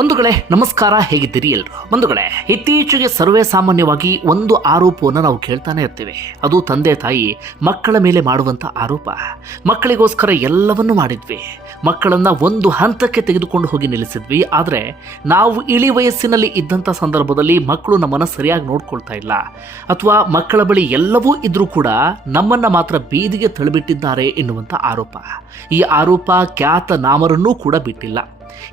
ಬಂಧುಗಳೇ, ನಮಸ್ಕಾರ, ಹೇಗಿದ್ದೀರಿ ಎಲ್ರು? ಬಂಧುಗಳೇ, ಇತ್ತೀಚೆಗೆ ಸರ್ವೇ ಸಾಮಾನ್ಯವಾಗಿ ಒಂದು ಆರೋಪವನ್ನು ನಾವು ಕೇಳ್ತಾನೆ ಇರ್ತೀವಿ. ಅದು ತಂದೆ ತಾಯಿ ಮಕ್ಕಳ ಮೇಲೆ ಮಾಡುವಂಥ ಆರೋಪ. ಮಕ್ಕಳಿಗೋಸ್ಕರ ಎಲ್ಲವನ್ನೂ ಮಾಡಿದ್ವಿ. ಮಕ್ಕಳನ್ನ ಒಂದು ಹಂತಕ್ಕೆ ತೆಗೆದುಕೊಂಡು ಹೋಗಿ ನಿಲ್ಲಿಸಿದ್ವಿ. ಆದರೆ ನಾವು ಇಳಿ ವಯಸ್ಸಿನಲ್ಲಿ ಇದ್ದಂಥ ಸಂದರ್ಭದಲ್ಲಿ ಮಕ್ಕಳು ನಮ್ಮನ್ನು ಸರಿಯಾಗಿ ನೋಡ್ಕೊಳ್ತಾ ಇಲ್ಲ. ಅಥವಾ ಮಕ್ಕಳ ಬಳಿ ಎಲ್ಲವೂ ಇದ್ರೂ ಕೂಡ ನಮ್ಮನ್ನ ಮಾತ್ರ ಬೀದಿಗೆ ತಳ್ಳಿಬಿಟ್ಟಿದ್ದಾರೆ ಎನ್ನುವಂಥ ಆರೋಪ. ಈ ಆರೋಪ ಖ್ಯಾತ ನಾಮರನ್ನೂ ಕೂಡ ಬಿಟ್ಟಿಲ್ಲ.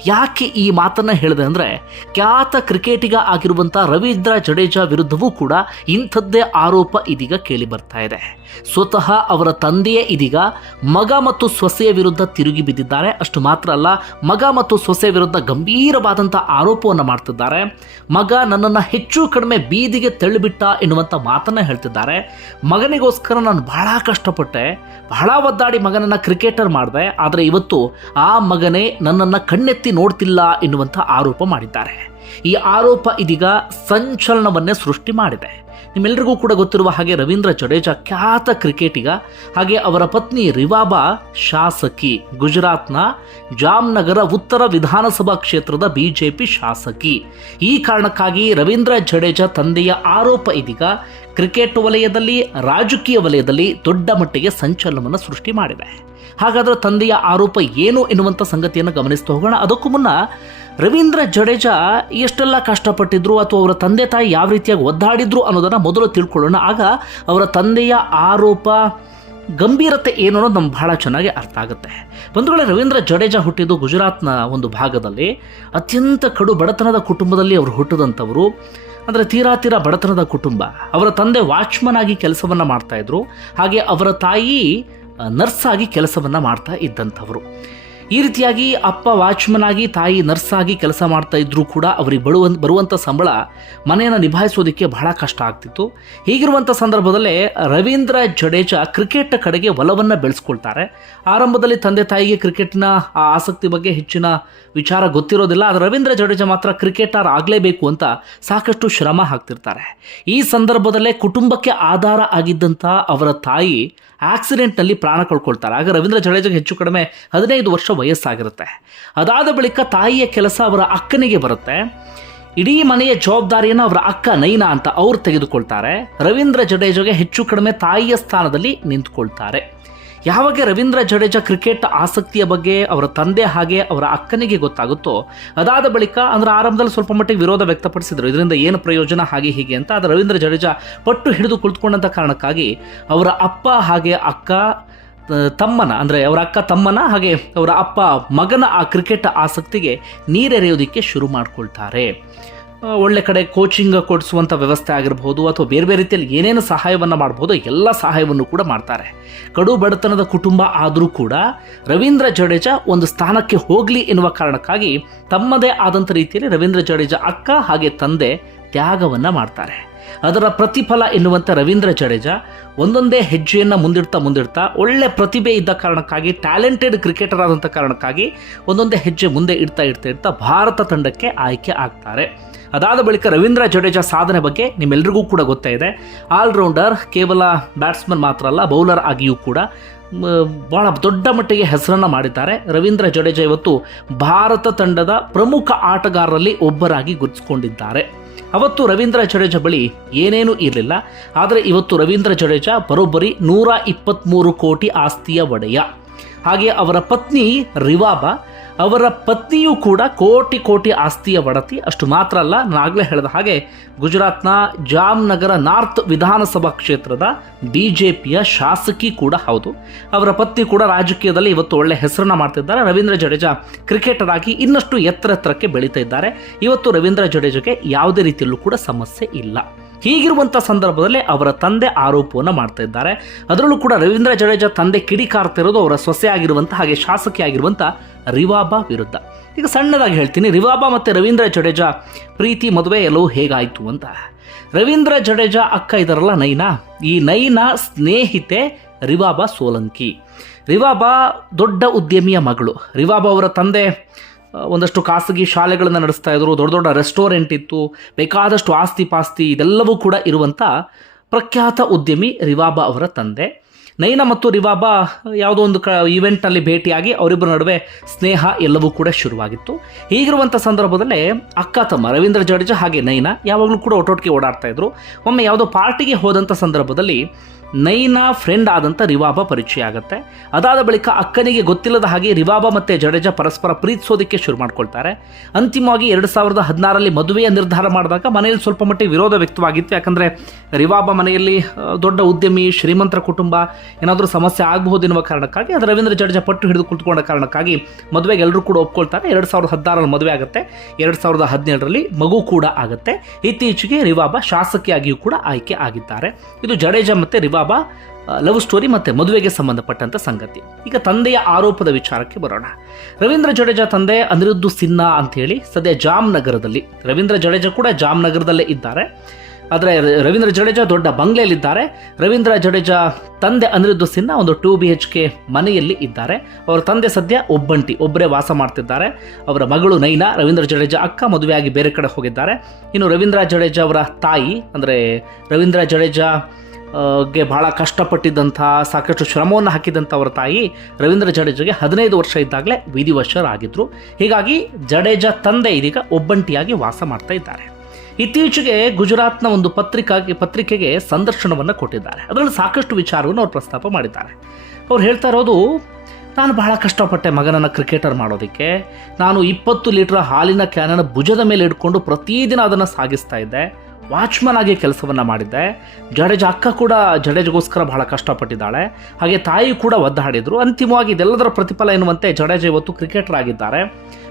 ಯಾಕೆ ಈ ಮಾತನ್ನ ಹೇಳಿದೆ ಅಂದ್ರೆ ಖ್ಯಾತ ಕ್ರಿಕೆಟಿಗ ಆಗಿರುವಂಥ ರವೀಂದ್ರ ಜಡೇಜಾ ವಿರುದ್ಧವೂ ಕೂಡ ಇಂಥದ್ದೇ ಆರೋಪ ಇದೀಗ ಕೇಳಿ ಬರ್ತಾ ಇದೆ. ಸ್ವತಃ ಅವರ ತಂದೆಯೇ ಇದೀಗ ಮಗ ಮತ್ತು ಸೊಸೆಯ ವಿರುದ್ಧ ತಿರುಗಿ ಬಿದ್ದಿದ್ದಾರೆ. ಅಷ್ಟು ಮಾತ್ರ ಅಲ್ಲ, ಮಗ ಮತ್ತು ಸೊಸೆಯ ವಿರುದ್ಧ ಗಂಭೀರವಾದಂಥ ಆರೋಪವನ್ನು ಮಾಡ್ತಿದ್ದಾರೆ. ಮಗ ನನ್ನನ್ನು ಹೆಚ್ಚು ಕಡಿಮೆ ಬೀದಿಗೆ ತಳ್ಳಿಬಿಟ್ಟ ಎನ್ನುವಂಥ ಮಾತನ್ನು ಹೇಳ್ತಿದ್ದಾರೆ. ಮಗನಿಗೋಸ್ಕರ ನಾನು ಬಹಳ ಕಷ್ಟಪಟ್ಟೆ. ಬಹಳ ಒದ್ದಾಡಿ ಮಗನನ್ನು ಕ್ರಿಕೆಟರ್ ಮಾಡಿದೆ. ಆದರೆ ಇವತ್ತು ಆ ಮಗನೇ ನನ್ನನ್ನು ಕಣ್ಣೆತ್ತಿ ನೋಡ್ತಿಲ್ಲ ಎನ್ನುವಂಥ ಆರೋಪ ಮಾಡಿದ್ದಾರೆ. ಈ ಆರೋಪ ಇದೀಗ ಸಂಚಲನವನ್ನೇ ಸೃಷ್ಟಿ ಮಾಡಿದೆ. ನಿಮ್ಮೆಲ್ಲರಿಗೂ ಕೂಡ ಗೊತ್ತಿರುವ ಹಾಗೆ ರವೀಂದ್ರ ಜಡೇಜಾ ಖ್ಯಾತ ಕ್ರಿಕೆಟಿಗ, ಹಾಗೆ ಅವರ ಪತ್ನಿ ರಿವಾಬಾ ಶಾಸಕಿ, ಗುಜರಾತ್ನ ಜಾಮ್ನಗರ ಉತ್ತರ ವಿಧಾನಸಭಾ ಕ್ಷೇತ್ರದ ಬಿಜೆಪಿ ಶಾಸಕಿ. ಈ ಕಾರಣಕ್ಕಾಗಿ ರವೀಂದ್ರ ಜಡೇಜಾ ತಂದೆಯ ಆರೋಪ ಇದೀಗ ಕ್ರಿಕೆಟ್ ವಲಯದಲ್ಲಿ, ರಾಜಕೀಯ ವಲಯದಲ್ಲಿ ದೊಡ್ಡ ಮಟ್ಟಿಗೆ ಸಂಚಲನವನ್ನು ಸೃಷ್ಟಿ ಮಾಡಿದೆ. ಹಾಗಾದರೆ ತಂದೆಯ ಆರೋಪ ಏನು ಎನ್ನುವಂಥ ಸಂಗತಿಯನ್ನು ಗಮನಿಸ್ತಾ ಹೋಗೋಣ. ಅದಕ್ಕೂ ಮುನ್ನ ರವೀಂದ್ರ ಜಡೇಜಾ ಎಷ್ಟೆಲ್ಲ ಕಷ್ಟಪಟ್ಟಿದ್ರು ಅಥವಾ ಅವರ ತಂದೆ ತಾಯಿ ಯಾವ ರೀತಿಯಾಗಿ ಒದ್ದಾಡಿದ್ರು ಅನ್ನೋದನ್ನು ಮೊದಲು ತಿಳ್ಕೊಳ್ಳೋಣ. ಆಗ ಅವರ ತಂದೆಯ ಆರೋಪ ಗಂಭೀರತೆ ಏನು ಅನ್ನೋದು ನಮ್ಗೆ ಬಹಳ ಚೆನ್ನಾಗಿ ಅರ್ಥ ಆಗುತ್ತೆ. ಬಂಧುಗಳ, ರವೀಂದ್ರ ಜಡೇಜಾ ಹುಟ್ಟಿದ್ದು ಗುಜರಾತ್ನ ಒಂದು ಭಾಗದಲ್ಲಿ. ಅತ್ಯಂತ ಕಡು ಬಡತನದ ಕುಟುಂಬದಲ್ಲಿ ಅವರು ಹುಟ್ಟಿದಂಥವರು. ಅಂದರೆ ತೀರಾ ತೀರಾ ಬಡತನದ ಕುಟುಂಬ. ಅವರ ತಂದೆ ವಾಚ್ಮನ್ ಆಗಿ ಕೆಲಸವನ್ನು ಮಾಡ್ತಾಯಿದ್ರು ಹಾಗೆ ಅವರ ತಾಯಿ ನರ್ಸ್ ಆಗಿ ಕೆಲಸವನ್ನು ಮಾಡ್ತಾ ಇದ್ದಂಥವರು. ಈ ರೀತಿಯಾಗಿ ಅಪ್ಪ ವಾಚ್ಮನ್ ಆಗಿ ತಾಯಿ ನರ್ಸ್ ಆಗಿ ಕೆಲಸ ಮಾಡ್ತಾ ಇದ್ರೂ ಕೂಡ ಅವರಿಗೆ ಬರುವ ಬರುವಂಥ ಸಂಬಳ ಮನೆಯನ್ನು ನಿಭಾಯಿಸೋದಕ್ಕೆ ಬಹಳ ಕಷ್ಟ ಆಗ್ತಿತ್ತು. ಹೀಗಿರುವಂಥ ಸಂದರ್ಭದಲ್ಲೇ ರವೀಂದ್ರ ಜಡೇಜಾ ಕ್ರಿಕೆಟ್ ಕಡೆಗೆ ಒಲವನ್ನು ಬೆಳೆಸ್ಕೊಳ್ತಾರೆ. ಆರಂಭದಲ್ಲಿ ತಂದೆ ತಾಯಿಗೆ ಕ್ರಿಕೆಟ್ನ ಆ ಆಸಕ್ತಿ ಬಗ್ಗೆ ಹೆಚ್ಚಿನ ವಿಚಾರ ಗೊತ್ತಿರೋದಿಲ್ಲ. ಆದರೆ ರವೀಂದ್ರ ಜಡೇಜಾ ಮಾತ್ರ ಕ್ರಿಕೆಟರ್ ಆಗಲೇಬೇಕು ಅಂತ ಸಾಕಷ್ಟು ಶ್ರಮ ಹಾಕ್ತಿರ್ತಾರೆ. ಈ ಸಂದರ್ಭದಲ್ಲೇ ಕುಟುಂಬಕ್ಕೆ ಆಧಾರ ಆಗಿದ್ದಂಥ ಅವರ ತಾಯಿ ಆಕ್ಸಿಡೆಂಟ್ನಲ್ಲಿ ಪ್ರಾಣ ಕಳ್ಕೊಳ್ತಾರೆ. ಆಗ ರವೀಂದ್ರ ಜಡೇಜಾಗೆ ಹೆಚ್ಚು ಕಡಿಮೆ ಹದಿನೈದು ವರ್ಷ ವಯಸ್ಸಾಗಿರುತ್ತೆ. ಅದಾದ ಬಳಿಕ ತಾಯಿಯ ಕೆಲಸ ಅವರ ಅಕ್ಕನಿಗೆ ಬರುತ್ತೆ. ಇಡೀ ಮನೆಯ ಜವಾಬ್ದಾರಿಯನ್ನು ಅವರ ಅಕ್ಕ ನೈನಾ ಅಂತ ಅವ್ರು ತೆಗೆದುಕೊಳ್ತಾರೆ. ರವೀಂದ್ರ ಜಡೇಜಾಗೆ ಹೆಚ್ಚು ಕಡಿಮೆ ತಾಯಿಯ ಸ್ಥಾನದಲ್ಲಿ ನಿಂತ್ಕೊಳ್ತಾರೆ. ಯಾವಾಗ ರವೀಂದ್ರ ಜಡೇಜಾ ಕ್ರಿಕೆಟ್ ಆಸಕ್ತಿಯ ಬಗ್ಗೆ ಅವರ ತಂದೆ ಹಾಗೆ ಅವರ ಅಕ್ಕನಿಗೆ ಗೊತ್ತಾಗುತ್ತೋ, ಅದಾದ ಬಳಿಕ ಅಂದ್ರೆ ಆರಂಭದಲ್ಲಿ ಸ್ವಲ್ಪ ಮಟ್ಟಿಗೆ ವಿರೋಧ ವ್ಯಕ್ತಪಡಿಸಿದ್ರು. ಇದರಿಂದ ಏನು ಪ್ರಯೋಜನ, ಹಾಗೆ ಹೀಗೆ ಅಂತ. ಆದರೆ ರವೀಂದ್ರ ಜಡೇಜಾ ಪಟ್ಟು ಹಿಡಿದು ಕುಳಿತುಕೊಂಡಂಥ ಕಾರಣಕ್ಕಾಗಿ ಅವರ ಅಪ್ಪ ಹಾಗೆ ಅಕ್ಕ ತಮ್ಮನ, ಅಂದರೆ ಅವರ ಅಕ್ಕ ತಮ್ಮನ ಹಾಗೆ ಅವರ ಅಪ್ಪ ಮಗನ ಆ ಕ್ರಿಕೆಟ್ ಆಸಕ್ತಿಗೆ ನೀರೆರೆಯೋದಿಕ್ಕೆ ಶುರು ಮಾಡ್ಕೊಳ್ತಾರೆ. ಒಳ್ಳೆ ಕಡೆ ಕೋಚಿಂಗ್ ಕೊಡಿಸುವಂಥ ವ್ಯವಸ್ಥೆ ಆಗಿರಬಹುದು ಅಥವಾ ಬೇರೆ ಬೇರೆ ರೀತಿಯಲ್ಲಿ ಏನೇನು ಸಹಾಯವನ್ನು ಮಾಡ್ಬೋದು, ಎಲ್ಲ ಸಹಾಯವನ್ನು ಕೂಡ ಮಾಡ್ತಾರೆ. ಕಡು ಬಡತನದ ಕುಟುಂಬ ಆದರೂ ಕೂಡ ರವೀಂದ್ರ ಜಡೇಜಾ ಒಂದು ಸ್ಥಾನಕ್ಕೆ ಹೋಗಲಿ ಎನ್ನುವ ಕಾರಣಕ್ಕಾಗಿ ತಮ್ಮದೇ ಆದಂಥ ರೀತಿಯಲ್ಲಿ ರವೀಂದ್ರ ಜಡೇಜಾ ಅಕ್ಕ ಹಾಗೆ ತಂದೆ ತ್ಯಾಗವನ್ನು ಮಾಡ್ತಾರೆ. ಅದರ ಪ್ರತಿಫಲ ಎನ್ನುವಂಥ ರವೀಂದ್ರ ಜಡೇಜಾ ಒಂದೊಂದೇ ಹೆಜ್ಜೆಯನ್ನು ಮುಂದಿಡ್ತಾ ಮುಂದಿಡ್ತಾ ಒಳ್ಳೆ ಪ್ರತಿಭೆ ಇದ್ದ ಕಾರಣಕ್ಕಾಗಿ ಟ್ಯಾಲೆಂಟೆಡ್ ಕ್ರಿಕೆಟರ್ ಆದಂಥ ಕಾರಣಕ್ಕಾಗಿ ಒಂದೊಂದೇ ಹೆಜ್ಜೆ ಮುಂದೆ ಇಡ್ತಾ ಇಡ್ತಾ ಇಡ್ತಾ ಭಾರತ ತಂಡಕ್ಕೆ ಆಯ್ಕೆ ಆಗ್ತಾರೆ. ಅದಾದ ಬಳಿಕ ರವೀಂದ್ರ ಜಡೇಜಾ ಸಾಧನೆ ಬಗ್ಗೆ ನಿಮ್ಮೆಲ್ರಿಗೂ ಕೂಡ ಗೊತ್ತೇ ಇದೆ. ಆಲ್ರೌಂಡರ್ ಕೇವಲ ಬ್ಯಾಟ್ಸ್ಮನ್ ಮಾತ್ರ ಅಲ್ಲ ಬೌಲರ್ ಆಗಿಯೂ ಕೂಡ ಬಹಳ ದೊಡ್ಡ ಮಟ್ಟಿಗೆ ಹೆಸರನ್ನು ಮಾಡಿದ್ದಾರೆ. ರವೀಂದ್ರ ಜಡೇಜಾ ಇವತ್ತು ಭಾರತ ತಂಡದ ಪ್ರಮುಖ ಆಟಗಾರರಲ್ಲಿ ಒಬ್ಬರಾಗಿ ಗುರುತಿಸಿಕೊಂಡಿದ್ದಾರೆ. ಅವತ್ತು ರವೀಂದ್ರ ಜಡೇಜಾ ಬಳಿ ಏನೇನೂ ಇರಲಿಲ್ಲ. ಆದರೆ ಇವತ್ತು ರವೀಂದ್ರ ಜಡೇಜಾ ಬರೋಬ್ಬರಿ ನೂರ ಇಪ್ಪತ್ತ್ಮೂರು ಕೋಟಿ ಆಸ್ತಿಯ ಒಡೆಯ. ಹಾಗೆ ಅವರ ಪತ್ನಿ ರಿವಾಬಾ ಅವರ ಪತ್ನಿಯೂ ಕೂಡ ಕೋಟಿ ಕೋಟಿ ಆಸ್ತಿಯ ಒಡತಿ. ಅಷ್ಟು ಮಾತ್ರ ಅಲ್ಲ, ನಾನು ಆಗಲೇ ಹೇಳಿದ ಹಾಗೆ ಗುಜರಾತ್ನ ಜಾಮ್ನಗರ ನಾರ್ತ್ ವಿಧಾನಸಭಾ ಕ್ಷೇತ್ರದ ಬಿ ಜೆ ಪಿಯ ಶಾಸಕಿ ಕೂಡ ಹೌದು. ಅವರ ಪತ್ನಿ ಕೂಡ ರಾಜಕೀಯದಲ್ಲಿ ಇವತ್ತು ಒಳ್ಳೆ ಹೆಸರನ್ನ ಮಾಡ್ತಿದ್ದಾರೆ. ರವೀಂದ್ರ ಜಡೇಜಾ ಕ್ರಿಕೆಟರ್ ಆಗಿ ಇನ್ನಷ್ಟು ಎತ್ತರ ಎತ್ತರಕ್ಕೆ ಬೆಳೀತಾ ಇದ್ದಾರೆ. ಇವತ್ತು ರವೀಂದ್ರ ಜಡೇಜಾಗೆ ಯಾವುದೇ ರೀತಿಯಲ್ಲೂ ಕೂಡ ಸಮಸ್ಯೆ ಇಲ್ಲ. ಹೀಗಿರುವಂಥ ಸಂದರ್ಭದಲ್ಲಿ ಅವರ ತಂದೆ ಆರೋಪವನ್ನು ಮಾಡ್ತಾ ಇದ್ದಾರೆ. ಅದರಲ್ಲೂ ಕೂಡ ರವೀಂದ್ರ ಜಡೇಜಾ ತಂದೆ ಕಿಡಿಕಾರ್ತಿರೋದು ಅವರ ಸೊಸೆ ಆಗಿರುವಂಥ ಹಾಗೆ ಶಾಸಕಿ ಆಗಿರುವಂಥ ರಿವಾಬಾ ವಿರುದ್ಧ. ಈಗ ಸಣ್ಣದಾಗಿ ಹೇಳ್ತೀನಿ, ರಿವಾಬಾ ಮತ್ತು ರವೀಂದ್ರ ಜಡೇಜಾ ಪ್ರೀತಿ, ಮದುವೆ ಎಲ್ಲವೂ ಹೇಗಾಯಿತು ಅಂತ. ರವೀಂದ್ರ ಜಡೇಜಾ ಅಕ್ಕ ಇದಾರಲ್ಲ ನೈನಾ? ಈ ನೈನಾ ಸ್ನೇಹಿತೆ ರಿವಾಬಾ ಸೋಲಂಕಿ. ರಿವಾಬಾ ದೊಡ್ಡ ಉದ್ಯಮಿಯ ಮಗಳು. ರಿವಾಬಾ ಅವರ ತಂದೆ ಒಂದಷ್ಟು ಖಾಸಗಿ ಶಾಲೆಗಳನ್ನು ನಡೆಸ್ತಾ ಇದ್ದರು ದೊಡ್ಡ ದೊಡ್ಡ ರೆಸ್ಟೋರೆಂಟ್ ಇತ್ತು, ಬೇಕಾದಷ್ಟು ಆಸ್ತಿ ಪಾಸ್ತಿ ಇದೆಲ್ಲವೂ ಕೂಡ ಇರುವಂಥ ಪ್ರಖ್ಯಾತ ಉದ್ಯಮಿ ರಿವಾಬಾ ಅವರ ತಂದೆ. ನೈನಾ ಮತ್ತು ರಿವಾಬಾ ಯಾವುದೋ ಒಂದು ಕ ಇವೆಂಟ್ನಲ್ಲಿ ಭೇಟಿಯಾಗಿ ಅವರಿಬ್ಬರ ನಡುವೆ ಸ್ನೇಹ ಎಲ್ಲವೂ ಕೂಡ ಶುರುವಾಗಿತ್ತು. ಹೀಗಿರುವಂಥ ಸಂದರ್ಭದಲ್ಲೇ ಅಕ್ಕ ತಮ್ಮ ರವೀಂದ್ರ ಜಡೇಜಾ ಹಾಗೆ ನೈನಾ ಯಾವಾಗಲೂ ಕೂಡ ಒಟ್ಟೊಟ್ಟಿಗೆ ಓಡಾಡ್ತಾ ಇದ್ರು. ಒಮ್ಮೆ ಯಾವುದೋ ಪಾರ್ಟಿಗೆ ಹೋದಂಥ ಸಂದರ್ಭದಲ್ಲಿ ನೈನಾ ಫ್ರೆಂಡ್ ಆದಂಥ ರಿವಾಬ ಪರಿಚಯ ಆಗುತ್ತೆ. ಅದಾದ ಬಳಿಕ ಅಕ್ಕನಿಗೆ ಗೊತ್ತಿಲ್ಲದ ಹಾಗೆ ರಿವಾಬ ಮತ್ತು ಜಡೇಜಾ ಪರಸ್ಪರ ಪ್ರೀತಿಸೋದಕ್ಕೆ ಶುರು ಮಾಡ್ಕೊಳ್ತಾರೆ. ಅಂತಿಮವಾಗಿ ಎರಡು ಸಾವಿರದ ಹದಿನಾರರಲ್ಲಿ ಮದುವೆಯ ನಿರ್ಧಾರ ಮಾಡಿದಾಗ ಮನೆಯಲ್ಲಿ ಸ್ವಲ್ಪ ಮಟ್ಟಿಗೆ ವಿರೋಧ ವ್ಯಕ್ತವಾಗಿತ್ತು. ಯಾಕಂದರೆ ರಿವಾಬಾ ಮನೆಯಲ್ಲಿ ದೊಡ್ಡ ಉದ್ಯಮಿ, ಶ್ರೀಮಂತರ ಕುಟುಂಬ ಏನಾದರೂ ಸಮಸ್ಯೆ ಆಗಬಹುದು ಎನ್ನುವ ಕಾರಣಕ್ಕಾಗಿ ಅದು ರವೀಂದ್ರ ಜಡೇಜಾ ಪಟ್ಟು ಹಿಡಿದು ಕುಳಿತುಕೊಂಡ ಕಾರಣಕ್ಕಾಗಿ ಮದುವೆಗೆ ಎಲ್ಲರೂ ಕೂಡ ಒಪ್ಕೊಳ್ತಾರೆ. ಎರಡು ಸಾವಿರದ ಹದಿನಾರರಲ್ಲಿ ಮದುವೆ ಆಗುತ್ತೆ. ಎರಡು ಸಾವಿರದ ಹದಿನೇಳರಲ್ಲಿ ಮಗು ಕೂಡ ಆಗುತ್ತೆ. ಇತ್ತೀಚೆಗೆ ರಿವಾಬಾ ಶಾಸಕಿಯಾಗಿಯೂ ಕೂಡ ಆಯ್ಕೆ ಆಗಿದ್ದಾರೆ. ಇದು ಜಡೇಜಾ ಮತ್ತು ರಿವಾಬಾ ಲವ್ ಸ್ಟೋರಿ ಮತ್ತು ಮದುವೆಗೆ ಸಂಬಂಧಪಟ್ಟಂಥ ಸಂಗತಿ. ಈಗ ತಂದೆಯ ಆರೋಪದ ವಿಚಾರಕ್ಕೆ ಬರೋಣ. ರವೀಂದ್ರ ಜಡೇಜಾ ತಂದೆ ಅನಿರುದ್ದು ಸಿನ್ಹಾ ಅಂತೇಳಿ ಸದ್ಯ ಜಾಮ್ನಗರದಲ್ಲಿ ರವೀಂದ್ರ ಜಡೇಜಾ ಕೂಡ ಜಾಮ್ನಗರದಲ್ಲೇ ಇದ್ದಾರೆ. ಆದರೆ ರವೀಂದ್ರ ಜಡೇಜಾ ದೊಡ್ಡ ಬಂಗ್ಲೆಯಲ್ಲಿದ್ದಾರೆ. ರವೀಂದ್ರ ಜಡೇಜಾ ತಂದೆ ಅನಿರುದ್ಧ ಸಿನ್ಹಾ ಒಂದು ಟೂ ಬಿ ಎಚ್ ಕೆ ಮನೆಯಲ್ಲಿ ಇದ್ದಾರೆ. ಅವರ ತಂದೆ ಸದ್ಯ ಒಬ್ಬಂಟಿ ಒಬ್ಬರೇ ವಾಸ ಮಾಡ್ತಿದ್ದಾರೆ. ಅವರ ಮಗಳು ನೈನಾ, ರವೀಂದ್ರ ಜಡೇಜಾ ಅಕ್ಕ ಮದುವೆಯಾಗಿ ಬೇರೆ ಕಡೆ ಹೋಗಿದ್ದಾರೆ. ಇನ್ನು ರವೀಂದ್ರ ಜಡೇಜಾ ಅವರ ತಾಯಿ, ಅಂದರೆ ರವೀಂದ್ರ ಜಡೇಜಾ ಗೆ ಭಾಳ ಕಷ್ಟಪಟ್ಟಿದ್ದಂಥ, ಸಾಕಷ್ಟು ಶ್ರಮವನ್ನು ಹಾಕಿದಂಥ ಅವರ ತಾಯಿ ರವೀಂದ್ರ ಜಡೇಜಾಗೆ ಹದಿನೈದು ವರ್ಷ ಇದ್ದಾಗಲೇ ವಿಧಿವಶರಾಗಿದ್ದರು ಹೀಗಾಗಿ ಜಡೇಜಾ ತಂದೆ ಇದೀಗ ಒಬ್ಬಂಟಿಯಾಗಿ ವಾಸ ಮಾಡ್ತಾ ಇದ್ದಾರೆ. ಇತ್ತೀಚೆಗೆ ಗುಜರಾತ್ನ ಒಂದು ಪತ್ರಿಕಾಗೆ ಪತ್ರಿಕೆಗೆ ಸಂದರ್ಶನವನ್ನು ಕೊಟ್ಟಿದ್ದಾರೆ. ಅದರಲ್ಲಿ ಸಾಕಷ್ಟು ವಿಚಾರವನ್ನು ಅವರು ಪ್ರಸ್ತಾಪ ಮಾಡಿದ್ದಾರೆ. ಅವ್ರು ಹೇಳ್ತಾ ಇರೋದು, ನಾನು ಬಹಳ ಕಷ್ಟಪಟ್ಟೆ ಮಗನನ್ನು ಕ್ರಿಕೆಟರ್ ಮಾಡೋದಕ್ಕೆ. ನಾನು ಇಪ್ಪತ್ತು ಲೀಟರ್ ಹಾಲಿನ ಕ್ಯಾನನ್ನು ಭುಜದ ಮೇಲೆ ಇಟ್ಕೊಂಡು ಪ್ರತಿದಿನ ಅದನ್ನು ಸಾಗಿಸ್ತಾ ಇದ್ದೆ. ವಾಚ್ಮನ್ ಆಗಿ ಕೆಲಸವನ್ನು ಮಾಡಿದ್ದೆ. ಜಡೇಜಾ ಅಕ್ಕ ಕೂಡ ಜಡೇಜ್ಗೋಸ್ಕರ ಬಹಳ ಕಷ್ಟಪಟ್ಟಿದ್ದಾಳೆ. ಹಾಗೆ ತಾಯಿ ಕೂಡ ಒದ್ದಾಡಿದ್ರು ಅಂತಿಮವಾಗಿ ಇದೆಲ್ಲದರ ಪ್ರತಿಫಲ ಎನ್ನುವಂತೆ ಜಡೇಜ್ ಇವತ್ತು ಕ್ರಿಕೆಟರ್ ಆಗಿದ್ದಾರೆ.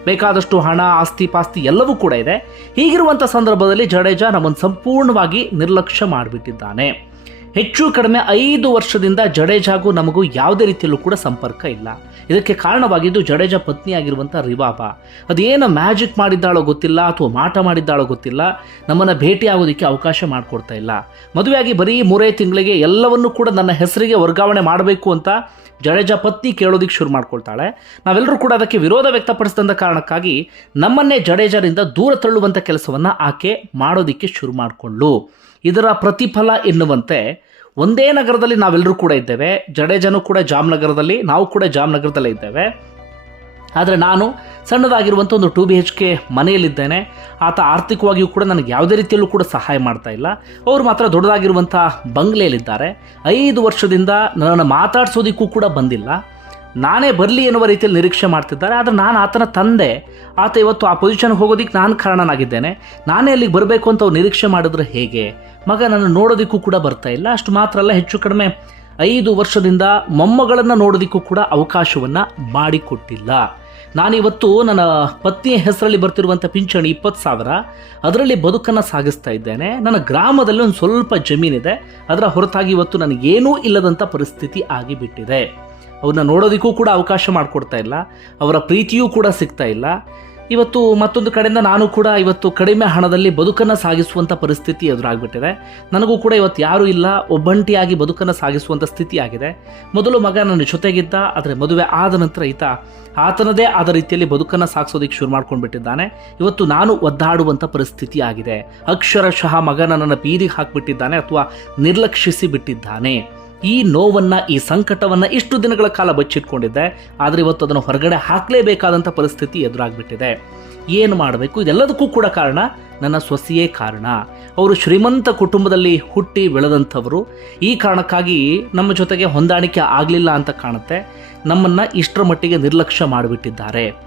ಬೇಕಾದಷ್ಟು ಹಣ, ಆಸ್ತಿ ಪಾಸ್ತಿ ಎಲ್ಲವೂ ಕೂಡ ಇದೆ. ಹೀಗಿರುವಂಥ ಸಂದರ್ಭದಲ್ಲಿ ಜಡೇಜ ನಮ್ಮನ್ನು ಸಂಪೂರ್ಣವಾಗಿ ನಿರ್ಲಕ್ಷ್ಯ ಮಾಡಿಬಿಟ್ಟಿದ್ದಾನೆ. ಹೆಚ್ಚು ಕಡಿಮೆ ಐದು ವರ್ಷದಿಂದ ಜಡೇಜಾಗೂ ನಮಗೂ ಯಾವುದೇ ರೀತಿಯಲ್ಲೂ ಕೂಡ ಸಂಪರ್ಕ ಇಲ್ಲ. ಇದಕ್ಕೆ ಕಾರಣವಾಗಿದ್ದು ಪತ್ನಿ ಪತ್ನಿಯಾಗಿರುವಂಥ ರಿವಾಬಾ ಅದೇನು ಮ್ಯಾಜಿಕ್ ಮಾಡಿದ್ದಾಳೋ ಗೊತ್ತಿಲ್ಲ ಅಥವಾ ಮಾಟ ಮಾಡಿದ್ದಾಳೋ ಗೊತ್ತಿಲ್ಲ, ನಮ್ಮನ್ನು ಭೇಟಿ ಆಗೋದಕ್ಕೆ ಅವಕಾಶ ಮಾಡಿಕೊಡ್ತಾ ಇಲ್ಲ. ಮದುವೆಯಾಗಿ ಬರೀ ಮೂರೇ ತಿಂಗಳಿಗೆ ಎಲ್ಲವನ್ನೂ ಕೂಡ ನನ್ನ ಹೆಸರಿಗೆ ವರ್ಗಾವಣೆ ಮಾಡಬೇಕು ಅಂತ ಜಡೇಜ ಪತ್ನಿ ಕೇಳೋದಕ್ಕೆ ಶುರು ಮಾಡ್ಕೊಳ್ತಾಳೆ. ನಾವೆಲ್ಲರೂ ಕೂಡ ಅದಕ್ಕೆ ವಿರೋಧ ವ್ಯಕ್ತಪಡಿಸಿದಂಥ ಕಾರಣಕ್ಕಾಗಿ ನಮ್ಮನ್ನೇ ಜಡೇಜರಿಂದ ದೂರ ತಳ್ಳುವಂಥ ಕೆಲಸವನ್ನು ಆಕೆ ಮಾಡೋದಕ್ಕೆ ಶುರು ಮಾಡಿಕೊಳ್ಳು. ಇದರ ಪ್ರತಿಫಲ ಎನ್ನುವಂತೆ ಒಂದೇ ನಗರದಲ್ಲಿ ನಾವೆಲ್ಲರೂ ಕೂಡ ಇದ್ದೇವೆ. ಜಡೇಜನು ಕೂಡ ಜಾಮ್ನಗರದಲ್ಲಿ ನಾವು ಕೂಡ ಜಾಮ್ನಗರದಲ್ಲೇ ಇದ್ದೇವೆ. ಆದರೆ ನಾನು ಸಣ್ಣದಾಗಿರುವಂಥ ಒಂದು ಟು ಬಿ ಎಚ್ ಕೆ ಮನೆಯಲ್ಲಿದ್ದೇನೆ. ಆತ ಆರ್ಥಿಕವಾಗಿಯೂ ಕೂಡ ನನಗೆ ಯಾವುದೇ ರೀತಿಯಲ್ಲೂ ಕೂಡ ಸಹಾಯ ಮಾಡ್ತಾ ಇಲ್ಲ. ಅವರು ಮಾತ್ರ ದೊಡ್ಡದಾಗಿರುವಂಥ ಬಂಗ್ಲೆಯಲ್ಲಿದ್ದಾರೆ. ಐದು ವರ್ಷದಿಂದ ನನ್ನನ್ನು ಮಾತಾಡಿಸೋದಕ್ಕೂ ಕೂಡ ಬಂದಿಲ್ಲ. ನಾನೇ ಬರಲಿ ಎನ್ನುವ ರೀತಿಯಲ್ಲಿ ನಿರೀಕ್ಷೆ ಮಾಡ್ತಿದ್ದಾರೆ, ಆದರೆ ನಾನು ಆತನ ತಂದೆ. ಆತ ಇವತ್ತು ಆ ಪೊಸಿಷನ್ಗೆ ಹೋಗೋದಕ್ಕೆ ನಾನು ಕಾರಣನಾಗಿದ್ದೇನೆ. ನಾನೇ ಅಲ್ಲಿಗೆ ಬರಬೇಕು ಅಂತ ಅವ್ರು ನಿರೀಕ್ಷೆ ಮಾಡಿದ್ರೆ ಹೇಗೆ? ಮಗ ನನ್ನ ನೋಡೋದಕ್ಕೂ ಕೂಡ ಬರ್ತಾ ಇಲ್ಲ. ಅಷ್ಟು ಮಾತ್ರ ಅಲ್ಲ, ಹೆಚ್ಚು ಕಡಿಮೆ ಐದು ವರ್ಷದಿಂದ ಮೊಮ್ಮಗಳನ್ನು ನೋಡೋದಕ್ಕೂ ಕೂಡ ಅವಕಾಶವನ್ನು ಮಾಡಿಕೊಟ್ಟಿಲ್ಲ. ನಾನಿವತ್ತು ನನ್ನ ಪತ್ನಿಯ ಹೆಸರಲ್ಲಿ ಬರ್ತಿರುವಂಥ ಪಿಂಚಣಿ ಇಪ್ಪತ್ತು ಸಾವಿರ. ಅದರಲ್ಲಿ ಬದುಕನ್ನು ಸಾಗಿಸ್ತಾ ಇದ್ದೇನೆ. ನನ್ನ ಗ್ರಾಮದಲ್ಲಿ ಒಂದು ಸ್ವಲ್ಪ ಜಮೀನಿದೆ. ಅದರ ಹೊರತಾಗಿ ಇವತ್ತು ನನಗೇನೂ ಇಲ್ಲದಂಥ ಪರಿಸ್ಥಿತಿ ಆಗಿಬಿಟ್ಟಿದೆ. ಅವ್ರನ್ನ ನೋಡೋದಕ್ಕೂ ಕೂಡ ಅವಕಾಶ ಮಾಡಿಕೊಡ್ತಾ ಇಲ್ಲ. ಅವರ ಪ್ರೀತಿಯೂ ಕೂಡ ಸಿಗ್ತಾ ಇಲ್ಲ. ಇವತ್ತು ಮತ್ತೊಂದು ಕಡೆಯಿಂದ ನಾನು ಕೂಡ ಇವತ್ತು ಕಡಿಮೆ ಹಣದಲ್ಲಿ ಬದುಕನ್ನು ಸಾಗಿಸುವಂಥ ಪರಿಸ್ಥಿತಿ ಎದುರಾಗ್ಬಿಟ್ಟಿದೆ. ನನಗೂ ಕೂಡ ಇವತ್ತು ಯಾರೂ ಇಲ್ಲ. ಒಬ್ಬಂಟಿಯಾಗಿ ಬದುಕನ್ನು ಸಾಗಿಸುವಂಥ ಸ್ಥಿತಿ ಆಗಿದೆ. ಮೊದಲು ಮಗ ನನ್ನ ಜೊತೆಗಿದ್ದ, ಆದರೆ ಮದುವೆ ಆದ ನಂತರ ಈತ ಆತನದೇ ಆದ ರೀತಿಯಲ್ಲಿ ಬದುಕನ್ನು ಸಾಗಿಸೋದಕ್ಕೆ ಶುರು ಮಾಡ್ಕೊಂಡ್ಬಿಟ್ಟಿದ್ದಾನೆ. ಇವತ್ತು ನಾನು ಒದ್ದಾಡುವಂಥ ಪರಿಸ್ಥಿತಿ ಆಗಿದೆ. ಅಕ್ಷರಶಃ ಮಗನ ನನ್ನ ಬೀದಿಗೆ ಹಾಕಿಬಿಟ್ಟಿದ್ದಾನೆ ಅಥವಾ ನಿರ್ಲಕ್ಷಿಸಿ ಬಿಟ್ಟಿದ್ದಾನೆ ಈ ನೋವನ್ನ, ಈ ಸಂಕಟವನ್ನ ಇಷ್ಟು ದಿನಗಳ ಕಾಲ ಬಚ್ಚಿಟ್ಕೊಂಡಿದ್ದೆ ಆದರೆ ಇವತ್ತು ಅದನ್ನು ಹೊರಗಡೆ ಹಾಕಲೇಬೇಕಾದಂಥ ಪರಿಸ್ಥಿತಿ ಎದುರಾಗ್ಬಿಟ್ಟಿದೆ. ಏನು ಮಾಡಬೇಕು? ಇದೆಲ್ಲದಕ್ಕೂ ಕೂಡ ಕಾರಣ ನನ್ನ ಸೊಸೆಯೇ ಕಾರಣ. ಅವರು ಶ್ರೀಮಂತ ಕುಟುಂಬದಲ್ಲಿ ಹುಟ್ಟಿ ಬೆಳೆದಂಥವರು. ಈ ಕಾರಣಕ್ಕಾಗಿ ನಮ್ಮ ಜೊತೆಗೆ ಹೊಂದಾಣಿಕೆ ಆಗಲಿಲ್ಲ ಅಂತ ಕಾಣುತ್ತೆ. ನಮ್ಮನ್ನು ಇಷ್ಟರ ಮಟ್ಟಿಗೆ ನಿರ್ಲಕ್ಷ್ಯ ಮಾಡಿಬಿಟ್ಟಿದ್ದಾರೆ.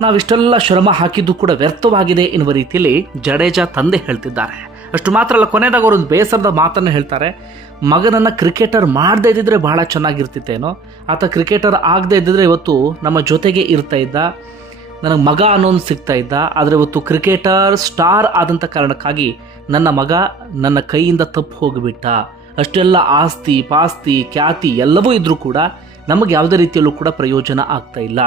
ನಾವಿಷ್ಟೆಲ್ಲ ಶ್ರಮ ಹಾಕಿದ್ದು ಕೂಡ ವ್ಯರ್ಥವಾಗಿದೆ ಎನ್ನುವ ರೀತಿಯಲ್ಲಿ ಜಡೇಜಾ ತಂದೆ ಹೇಳ್ತಿದ್ದಾರೆ. ಅಷ್ಟು ಮಾತ್ರ ಅಲ್ಲ, ಕೊನೆಯದಾಗ ಅವರೊಂದು ಬೇಸರದ ಮಾತನ್ನು ಹೇಳ್ತಾರೆ. ಮಗನನ್ನು ಕ್ರಿಕೆಟರ್ ಮಾಡದೇ ಇದ್ದಿದ್ರೆ ಬಹಳ ಚೆನ್ನಾಗಿರ್ತಿತ್ತೇನೋ? ಆತ ಕ್ರಿಕೆಟರ್ ಆಗದೇ ಇದ್ದಿದ್ರೆ ಇವತ್ತು ನಮ್ಮ ಜೊತೆಗೆ ಇರ್ತಾ ಇದ್ದ, ನನಗೆ ಮಗ ಅನ್ನೋನು ಸಿಗ್ತಾ ಇದ್ದ, ಆದರೆ ಇವತ್ತು ಕ್ರಿಕೆಟರ್ ಸ್ಟಾರ್ ಆದಂಥ ಕಾರಣಕ್ಕಾಗಿ ನನ್ನ ಮಗ ನನ್ನ ಕೈಯಿಂದ ತಪ್ಪು ಹೋಗಿಬಿಟ್ಟ. ಅಷ್ಟೆಲ್ಲ ಆಸ್ತಿ, ಪಾಸ್ತಿ, ಖ್ಯಾತಿ ಎಲ್ಲವೂ ಇದ್ದರೂ ಕೂಡ ನಮಗೆ ಯಾವುದೇ ರೀತಿಯಲ್ಲೂ ಕೂಡ ಪ್ರಯೋಜನ ಆಗ್ತಾ ಇಲ್ಲ.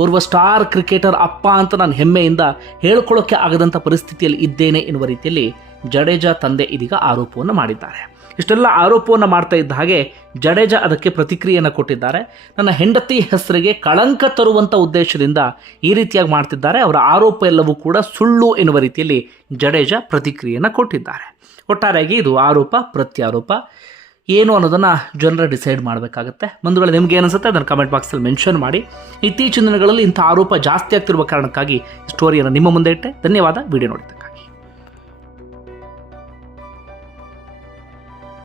ಓರ್ವ ಸ್ಟಾರ್ ಕ್ರಿಕೆಟರ್ ಅಪ್ಪ ಅಂತ ನಾನು ಹೆಮ್ಮೆಯಿಂದ ಹೇಳ್ಕೊಳ್ಳೋಕ್ಕೆ ಆಗದಂಥ ಪರಿಸ್ಥಿತಿಯಲ್ಲಿ ಇದ್ದೇನೆ ಎನ್ನುವ ರೀತಿಯಲ್ಲಿ ಜಡೇಜಾ ತಂದೆ ಇದೀಗ ಆರೋಪವನ್ನು ಮಾಡಿದ್ದಾರೆ. ಇಷ್ಟೆಲ್ಲ ಆರೋಪವನ್ನು ಮಾಡ್ತಾ ಇದ್ದ ಹಾಗೆ ಜಡೇಜಾ ಅದಕ್ಕೆ ಪ್ರತಿಕ್ರಿಯೆಯನ್ನು ಕೊಟ್ಟಿದ್ದಾರೆ. ನನ್ನ ಹೆಂಡತಿ ಹೆಸರಿಗೆ ಕಳಂಕ ತರುವಂಥ ಉದ್ದೇಶದಿಂದ ಈ ರೀತಿಯಾಗಿ ಮಾಡ್ತಿದ್ದಾರೆ. ಅವರ ಆರೋಪ ಎಲ್ಲವೂ ಕೂಡ ಸುಳ್ಳು ಎನ್ನುವ ರೀತಿಯಲ್ಲಿ ಜಡೇಜಾ ಪ್ರತಿಕ್ರಿಯೆಯನ್ನು ಕೊಟ್ಟಿದ್ದಾರೆ. ಒಟ್ಟಾರೆಯಾಗಿ ಇದು ಆರೋಪ, ಪ್ರತ್ಯಾರೋಪ. ಏನು ಅನ್ನೋದನ್ನು ಜನರ ಡಿಸೈಡ್ ಮಾಡಬೇಕಾಗತ್ತೆ. ಬಂಧುಗಳು, ನಿಮ್ಗೆ ಏನಿಸುತ್ತೆ ಅದನ್ನು ಕಮೆಂಟ್ ಬಾಕ್ಸಲ್ಲಿ ಮೆನ್ಷನ್ ಮಾಡಿ. ಇತ್ತೀಚಿನ ದಿನಗಳಲ್ಲಿ ಇಂಥ ಆರೋಪ ಜಾಸ್ತಿ ಆಗ್ತಿರುವ ಕಾರಣಕ್ಕಾಗಿ ಸ್ಟೋರಿಯನ್ನು ನಿಮ್ಮ ಮುಂದೆ ಇಟ್ಟೆ. ಧನ್ಯವಾದ. ವಿಡಿಯೋ ನೋಡಿದ್ದಕ್ಕೆ.